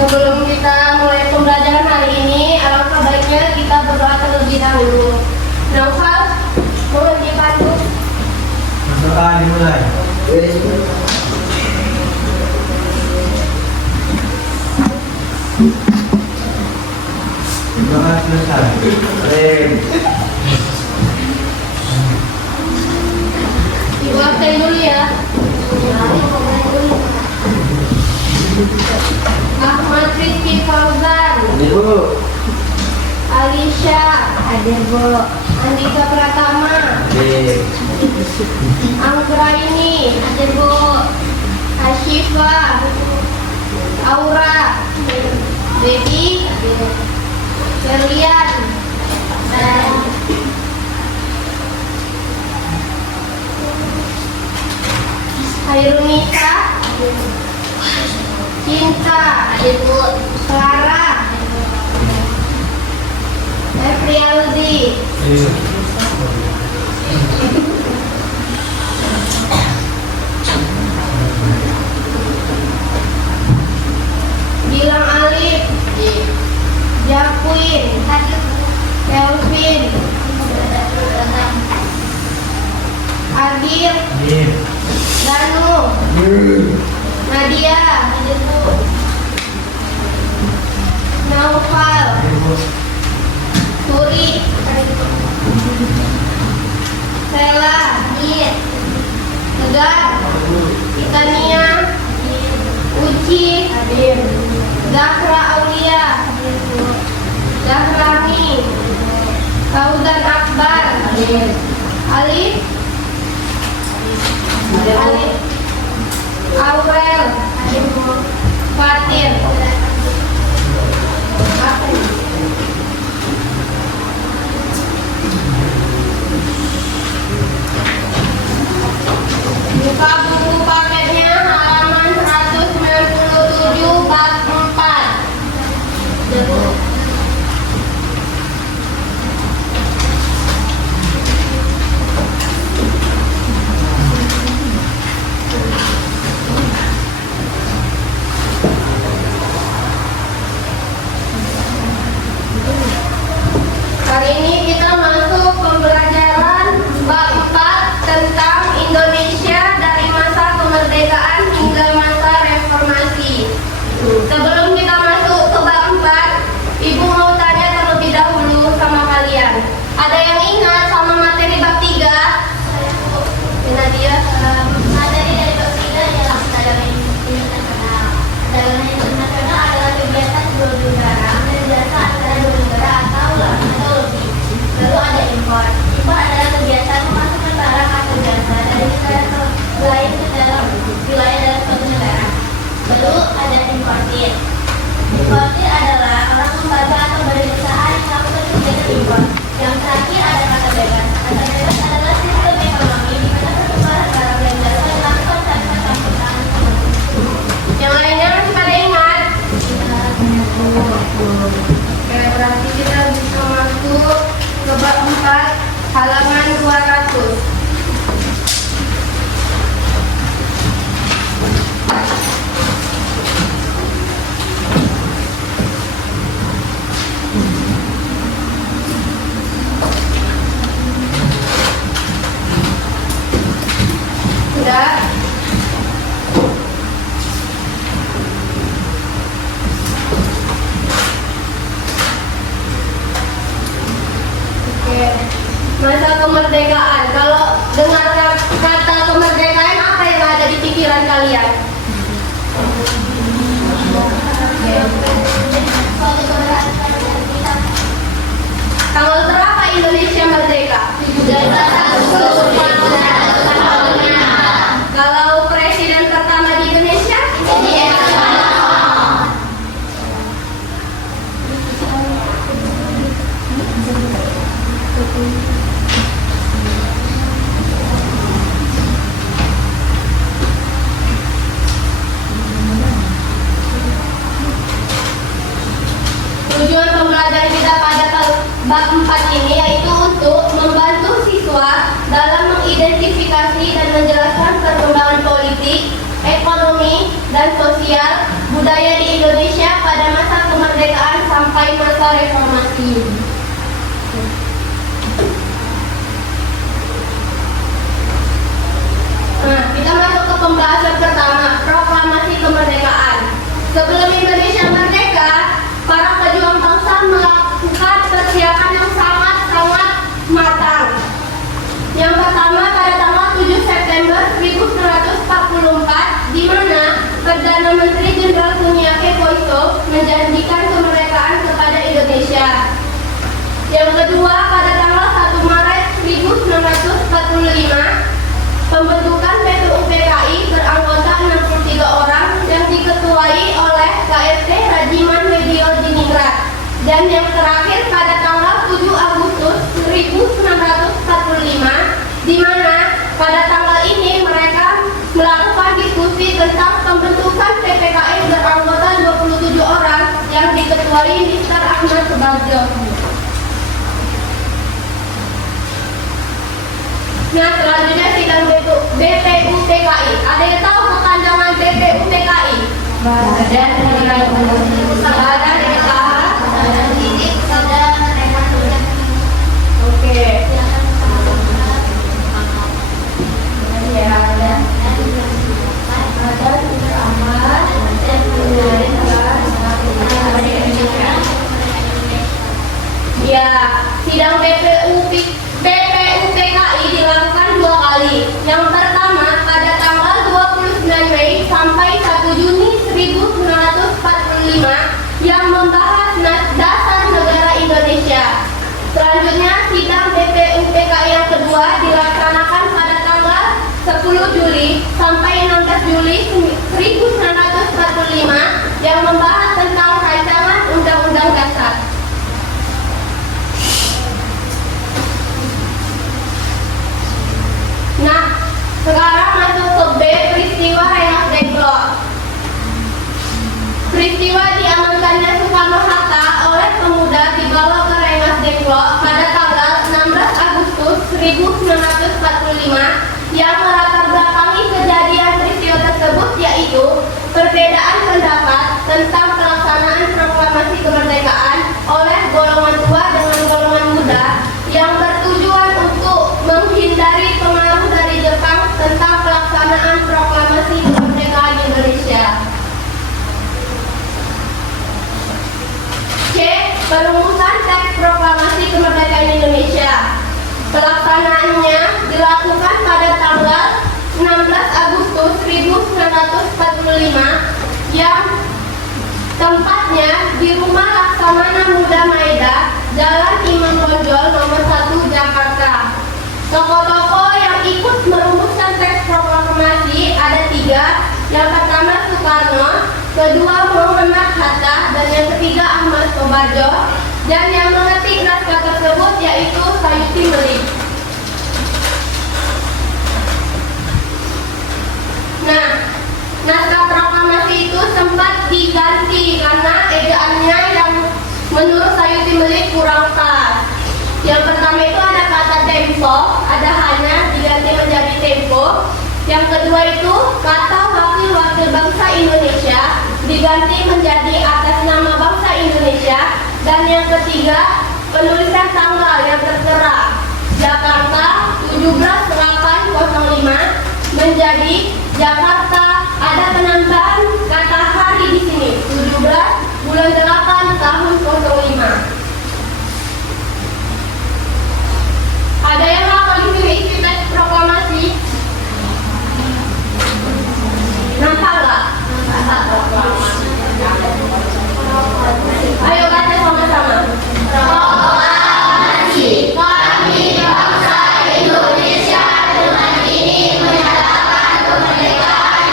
Sebelum kita mulai pembelajaran hari ini, alangkah baiknya kita berdoa terlebih dahulu. Naufal, mohon dibantu. Berdoa dimulai. Berdoa selesai. Ibu absen dulu ya. Ahmad Rizky Fauzan, Ibu. Alisha, Hadir Bu. Andika Pratama, Anggraini, Hadir Bu. Ashifa, Aura, Baby, Berlian, Hairunisa, Cinta, Hadir Bu. Clara, Efrialdi, Gilang Alif, Jaquin, Kelvin, Agir, Danu, Nadia, Naufal, Turi, Sela, Tegar, Titania, Uci, Zahra Aulia, Zahrami, Fauzan Akbar, Alif, Aurel, Fatir, buka buku paketnya halaman 197 bab 4. Hari ini kita masuk pembelajaran bab 4 tentang Indonesia dari masa kemerdekaan hingga masa reformasi. Sebelum kita masuk ke bab 4, Ibu mau tanya terlebih dahulu sama kalian. Ada yang ingat sama materi bab 3? Nadia, Materi dari bab 3 ialah perdagangan internasional. Perdagangan internasional adalah kegiatan jual beli barang dan jasa antara dua negara atau lebih. Lalu ada impor. Impor adalah kegiatan memasukkan barang atau jasa dari negara lain ke dalam wilayah dalam suatu negara. Lalu ada importir. Importir adalah orang lembaga atau badan usaha yang melakukan kegiatan impor. Yang terakhir ada kata bebas. Kata bebas adalah sistem ekonomi di mana pertukaran barang dan jasa dilakukan tanpa campur tangan sama. yang lainnya masih pada ingat? Oke, berarti kita bisa masuk ke bab 4 halaman 200. Sudah? Oke. Masa kemerdekaan. Kalau dengar kata kemerdekaan, apa yang ada di pikiran kalian? Tanggal berapa Indonesia merdeka? 17 Kalau presiden pertama di Indonesia? Tujuan pembelajaran kita pada bab 4 ini yaitu untuk membantu siswa dalam mengidentifikasi dan menjelaskan perkembangan politik, ekonomi, budaya di Indonesia pada masa kemerdekaan sampai masa reformasi. Nah, kita masuk ke pembahasan pertama, proklamasi kemerdekaan. Sebelum Indonesia merdeka, para pejuang bangsa melakukan persiapan yang sangat matang. Yang pertama pada tanggal 7 September 1944, di mana Perdana Menteri Jenderal Sumiake Koiso menjanjikan kemerdekaan kepada Indonesia. Yang kedua pada tanggal 1 Maret 1945, pembentukan PPUPKI beranggota 63 orang yang diketuai oleh KSP Rajiman Medio Diningrat. Dan yang terakhir pada tanggal 7 Agustus 1945, di mana pada tanggal ini mereka melakukan diskusi tentang pembentukan PPKI beranggota 27 orang yang diketuai Mr. Ahmad Subarjo. Nah, selanjutnya sidang BPUPKI. Ada yang tahu kepanjangan BPUPKI? Badan Usaha Oke. Ya, ada. Ya, sidang BPUPKI dilakukan 2 kali. Yang pertama pada tanggal 29 Mei sampai 1 Juni 1945 yang membahas dasar negara Indonesia. Selanjutnya sidang BPUPKI yang kedua dilaksanakan pada tanggal 10 Juli sampai 16 Juli 1945 yang membahas tentang rancangan Undang-Undang Dasar. Nah, sekarang masuk ke B, peristiwa Rengas Dengklok. Peristiwa diamankannya Soekarno-Hatta oleh pemuda dibawa ke Rengas Dengklok pada tanggal 16 Agustus 1945 yang melatar belakangi kejadian peristiwa tersebut yaitu perbedaan pendapat tentang pelaksanaan proklamasi kemerdekaan oleh golongan tua dengan golongan muda yang bertujuan untuk menghindari pengaruh dari Jepang tentang pelaksanaan proklamasi kemerdekaan Indonesia. C. Perumusan teks proklamasi kemerdekaan Indonesia. Pelaksanaannya dilakukan pada tanggal 16 Agustus 1945 yang tempatnya di Rumah Laksamana Muda Maeda, Jalan Imam Bonjol nomor 1 Jakarta. Tokoh-tokoh yang ikut merumuskan teks proklamasi ada 3. Yang pertama Soekarno, kedua Muhammad Hatta, dan yang ketiga Ahmad Subarjo. Dan yang mengetik naskah tersebut yaitu Sayuti Melik. Nah, naskah proklamasi itu sempat diganti karena ejaannya yang menurut Sayuti Melik kurang pas. Yang pertama itu ada kata tempo, ada hanya diganti menjadi tempo. Yang kedua itu kata wakil-wakil bangsa Indonesia diganti menjadi atas nama bangsa Indonesia. Dan yang ketiga penulisan tanggal yang tertera Jakarta 17/8/05 menjadi Jakarta. Ada penambahan kata hari di sini 17 bulan 8 tahun 05. Ada yang hafal di sini isi teks proklamasi? Nampak nggak? Ayo baca sama-sama. Proklamasi kami bangsa Indonesia dengan ini menyatakan kemerdekaan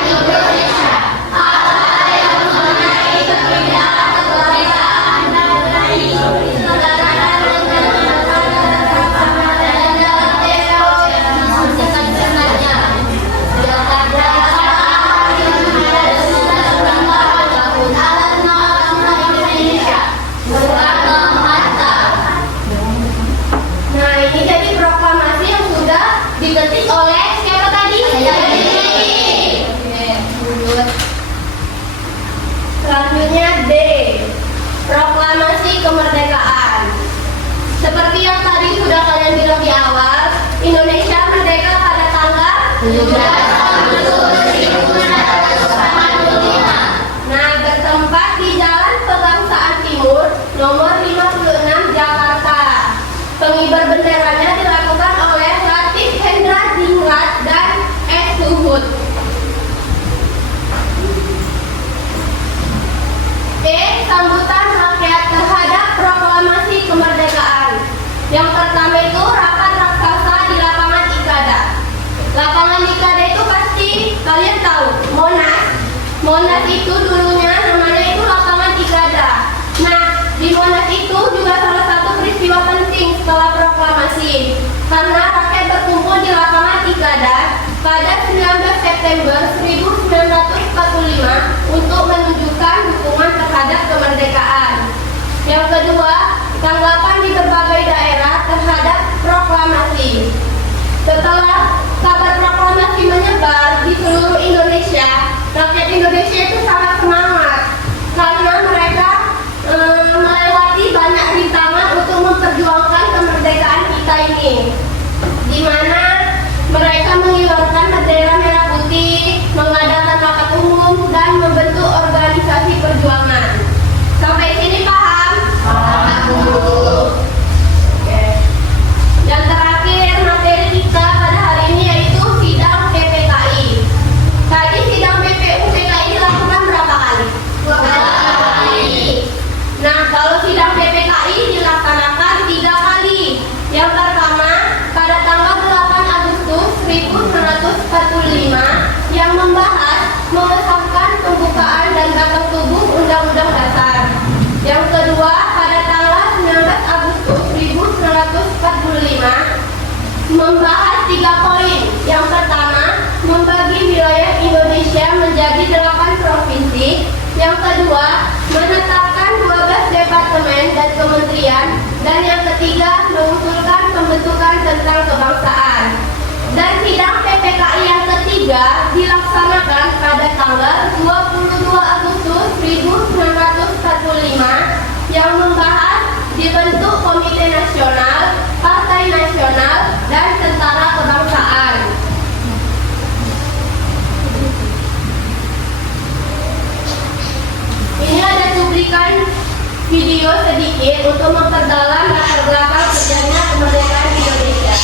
Yang pertama itu rapat raksasa di lapangan Ikada. Lapangan Ikada itu pasti kalian tahu, Monas. Monas itu dulunya namanya itu lapangan Ikada. Nah, di Monas itu juga salah satu peristiwa penting setelah proklamasi. Karena rakyat berkumpul di lapangan Ikada pada 19 September 1945 untuk menunjukkan dukungan terhadap kemerdekaan. Yang kedua, tanggapan di berbagai daerah terhadap proklamasi. Setelah kabar proklamasi menyebar di seluruh Indonesia, rakyat Indonesia itu sangat semangat karena mereka melewati banyak rintangan untuk memperjuangkan kemerdekaan kita ini, di mana mereka mengibarkan bendera merah putih, mengadakan rapat umum, dan membentuk organisasi perjuangan. Sampai sini paham? Oke. Yang terakhir materi kita pada hari ini yaitu sidang PPKI. Tadi sidang PPKI dilakukan berapa kali? 2 kali. Nah, kalau sidang PPKI dilaksanakan 3 kali. Yang pertama pada tanggal 8 Agustus 1945 yang membahas mengesahkan pembukaan dan batang tubuh Undang-Undang Dasar. Yang kedua pada tanggal 19 Agustus 1945 membahas 3 poin. Yang pertama, membagi wilayah Indonesia menjadi 8 provinsi. Yang kedua, menetapkan 12 departemen dan kementerian. Dan yang ketiga, mengusulkan pembentukan tentang kebangsaan. Dan sidang PPKI yang ketiga dilaksanakan pada tanggal 22 Agustus 1945 yang membahas dibentuk Komite Nasional, Partai Nasional, dan Tentara Kebangsaan. Ini ada cuplikan video sedikit untuk memperdalam latar belakang terjadinya kemerdekaan Indonesia.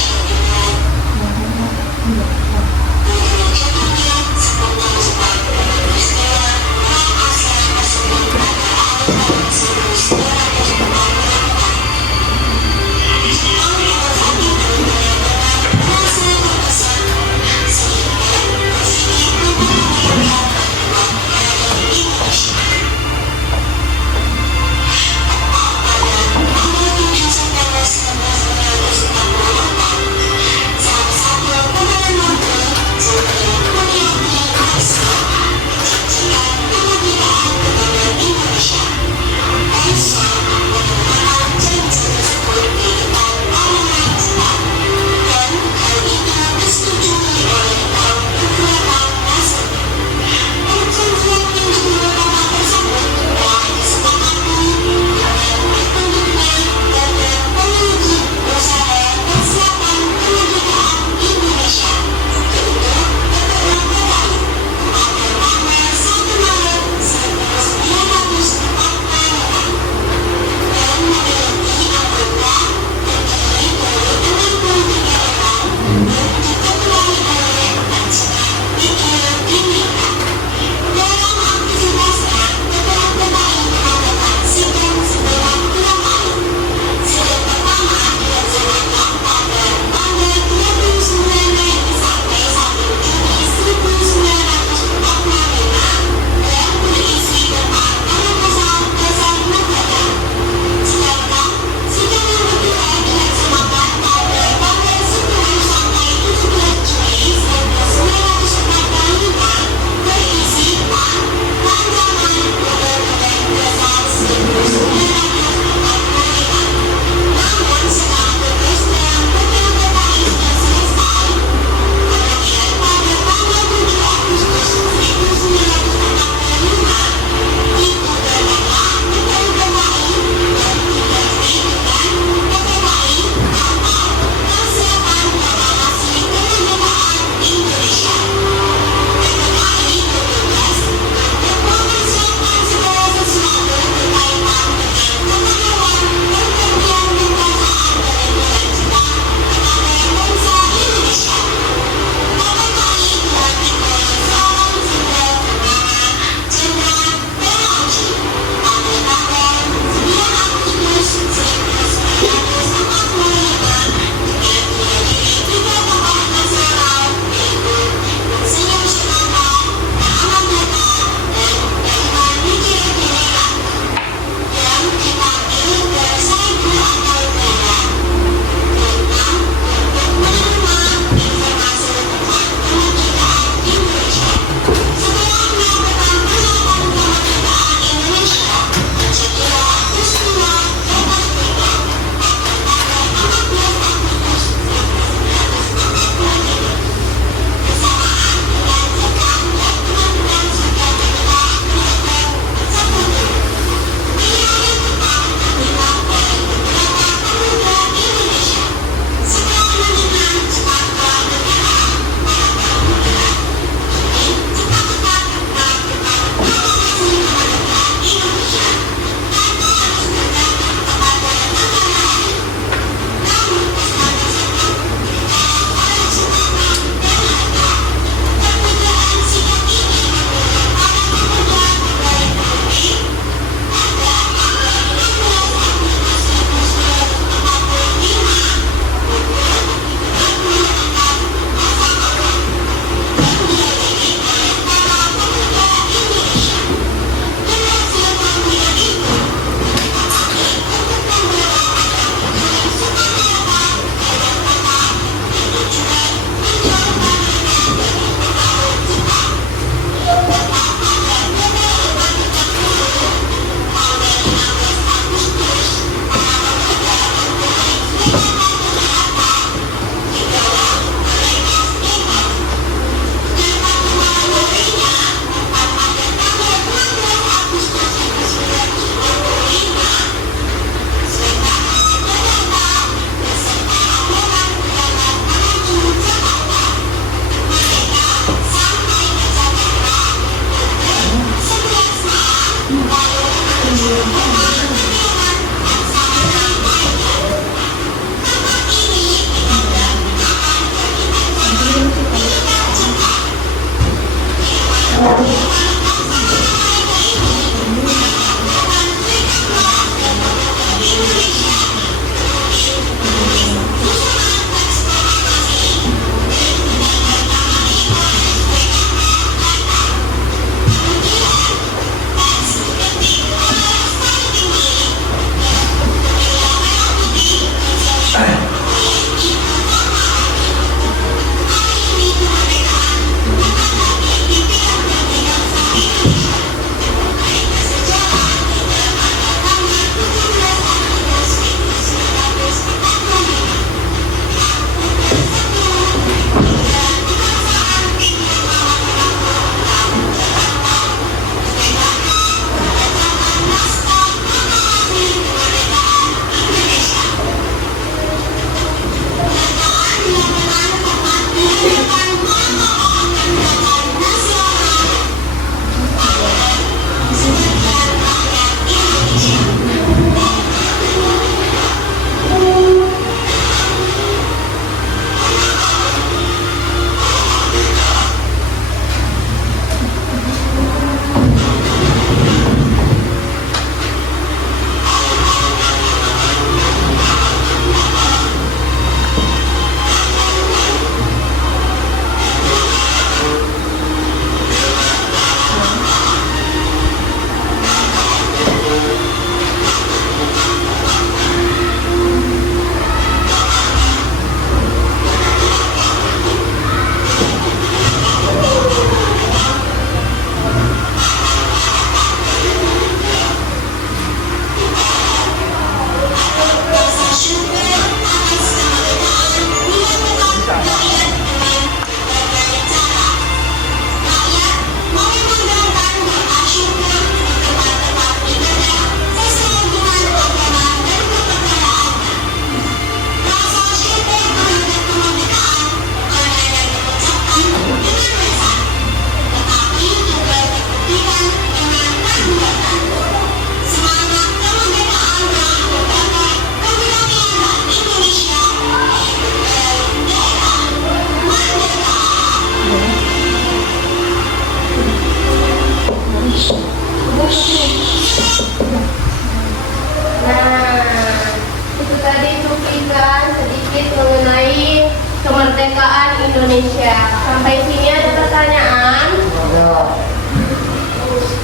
kemerdekaan Indonesia. Sampai sini ada pertanyaan?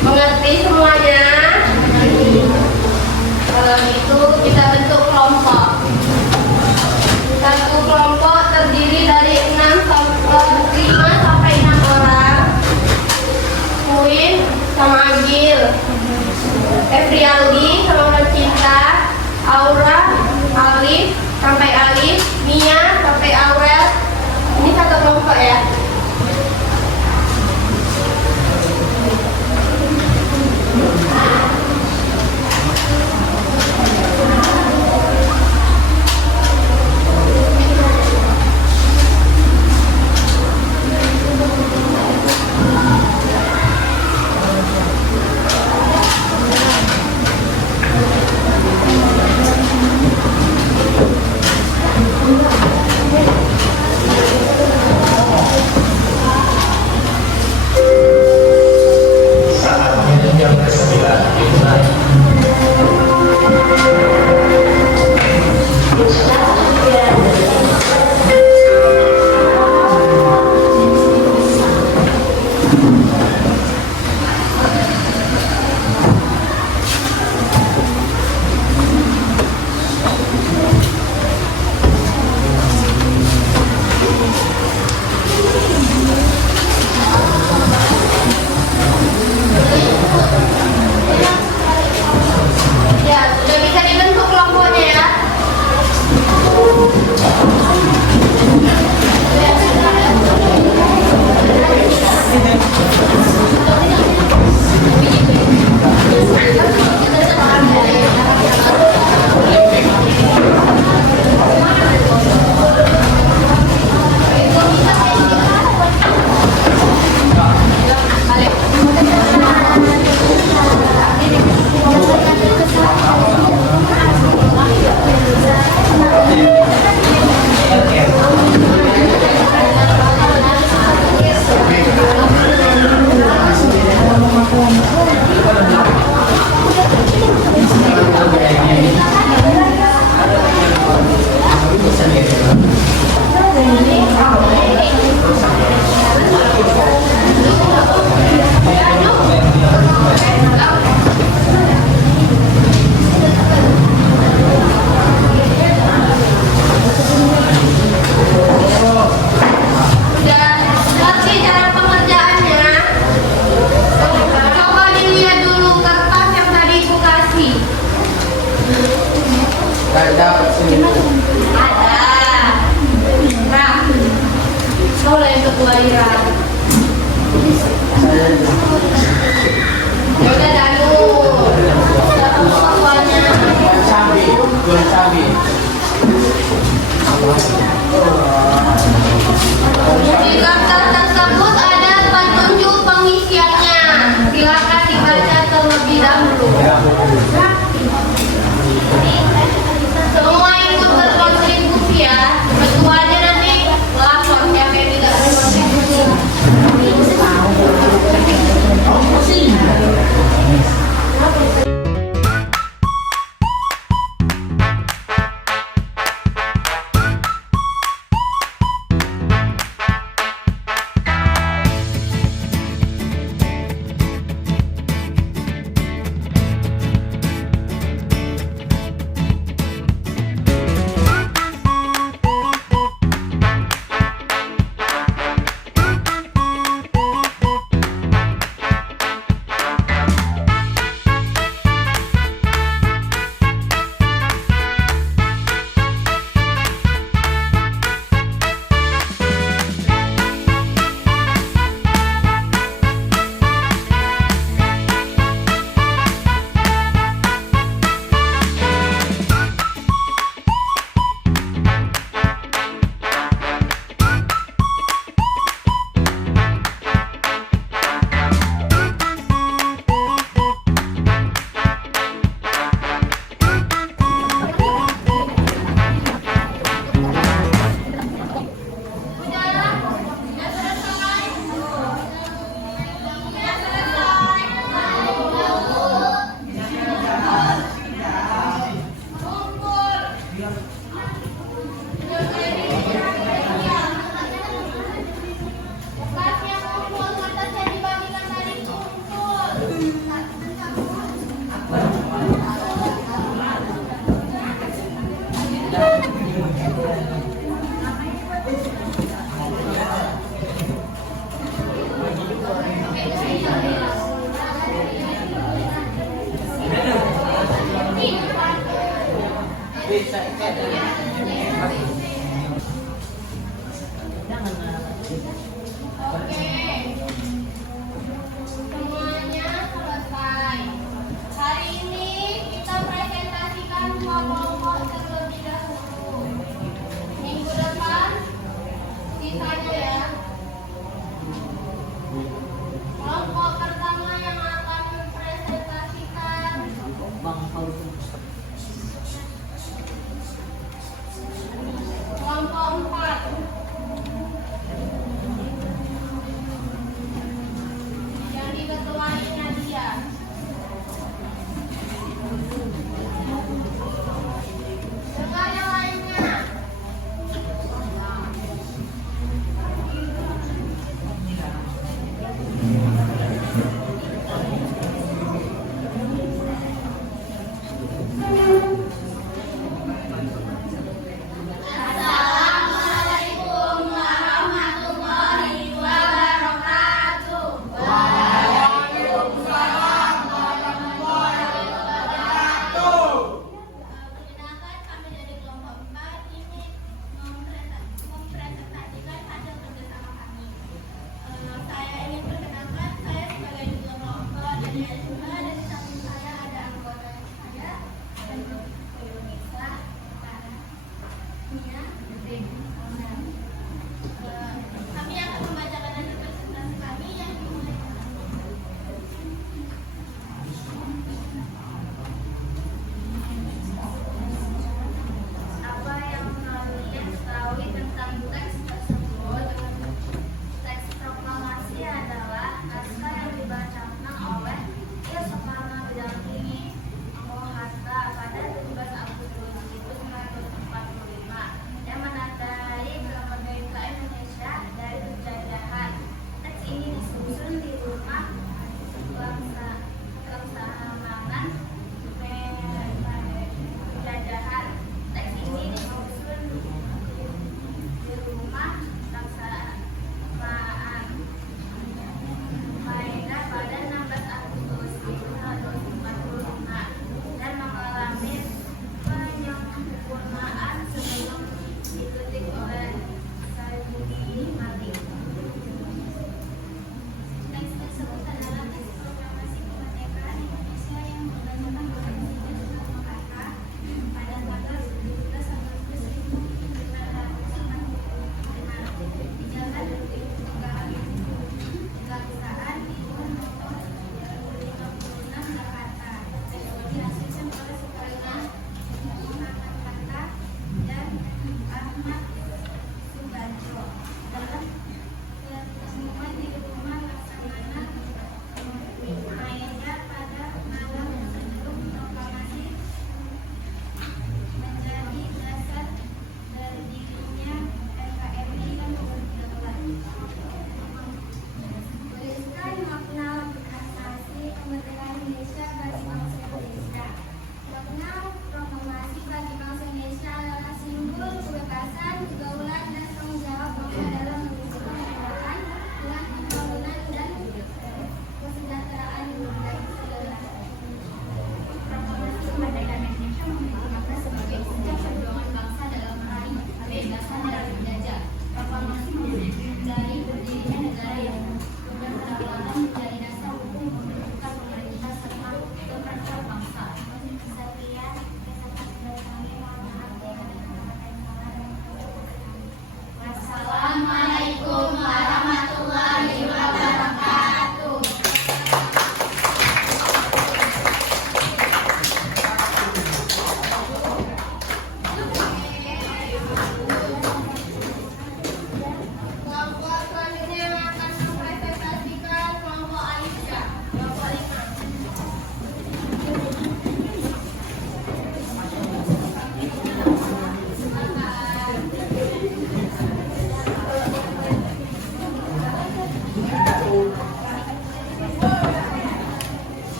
Mengerti semuanya? Kalau gitu kita bentuk kelompok. Satu kelompok terdiri dari 5 sampai 6 orang. Queen sama Agil, Efrialdi sama Cinta, Aura, Alif sampai Alif, Mia sampai Aurel. Ini satu kelompok ya.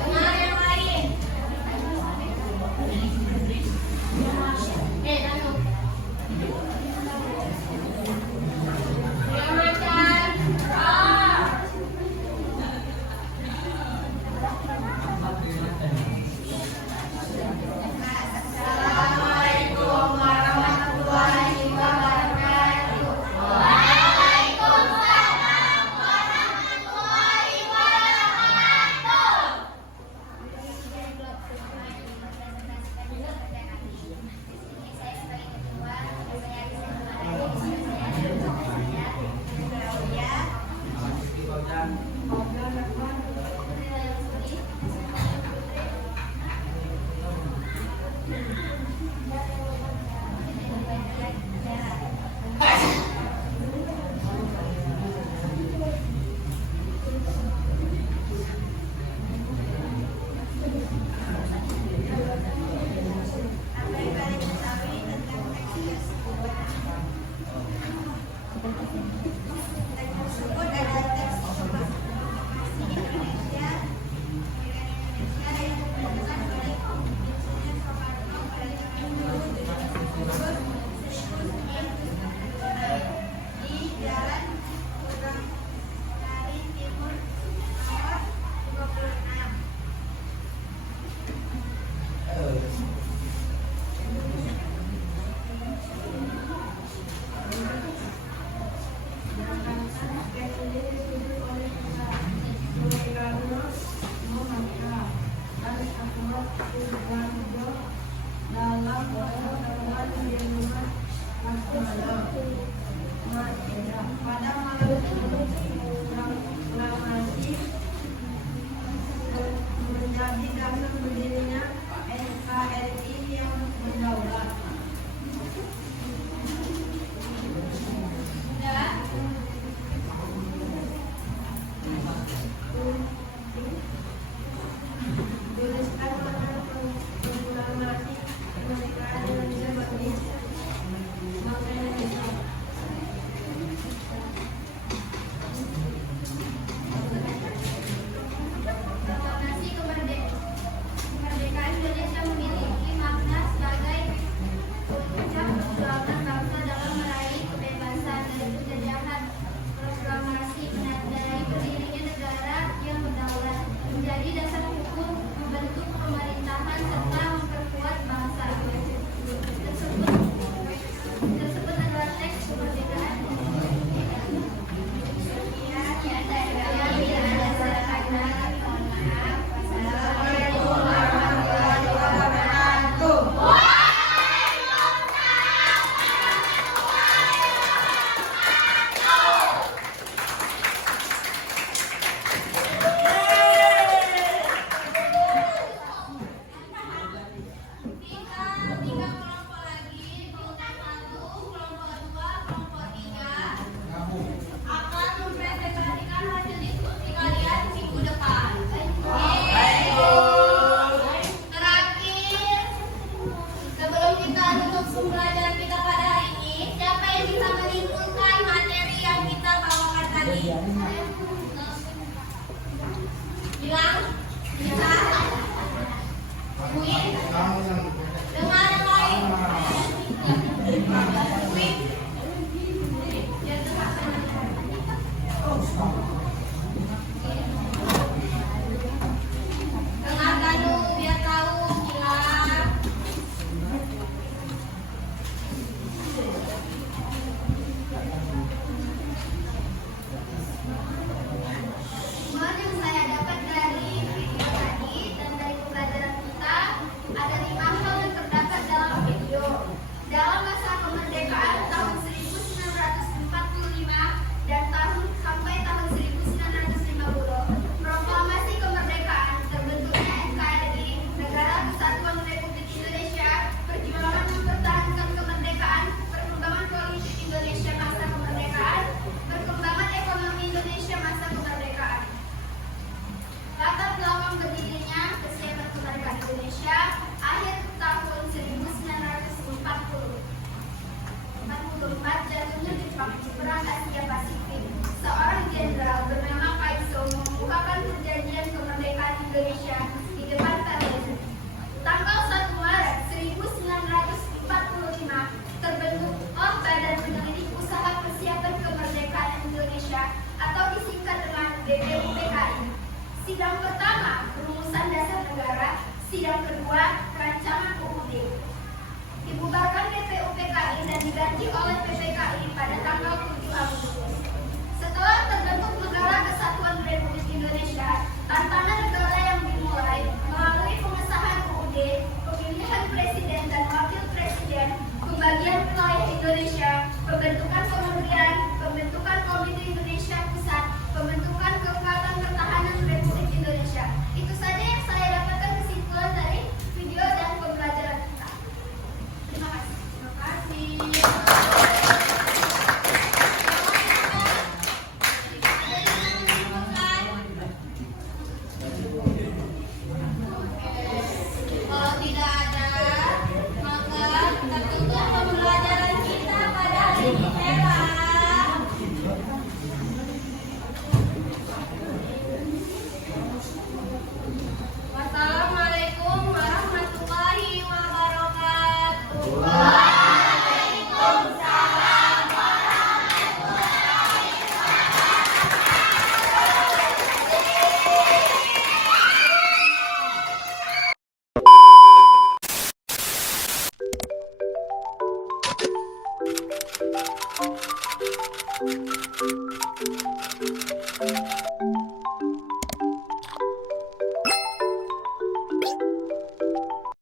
Dengar yang lain. Danu. Yang macan. Assalamualaikum warahmatullahi wabarakatuh. Waalaikumsalam warahmatullahi wabarakatuh. Saya sebagai ketua apa yang kalian ketahui tentang teks tersebut? Teks tersebut adalah teks proklamasi Indonesia yang dibacakan oleh Presiden Soekarno pada tanggal 27 Agustus di Jalan Purwosari Timur nomor 26. Indonesia di depan kalian. Tanggal 1 Maret 1945 terbentuk Badan Penyelidik Usaha Persiapan Kemerdekaan Indonesia atau disingkat dengan BPUPKI. Sidang pertama Perumusan Dasar Negara, sidang kedua Rancangan UUD. Dibubarkan BPUPKI dan diganti oleh PPKI pada tanggal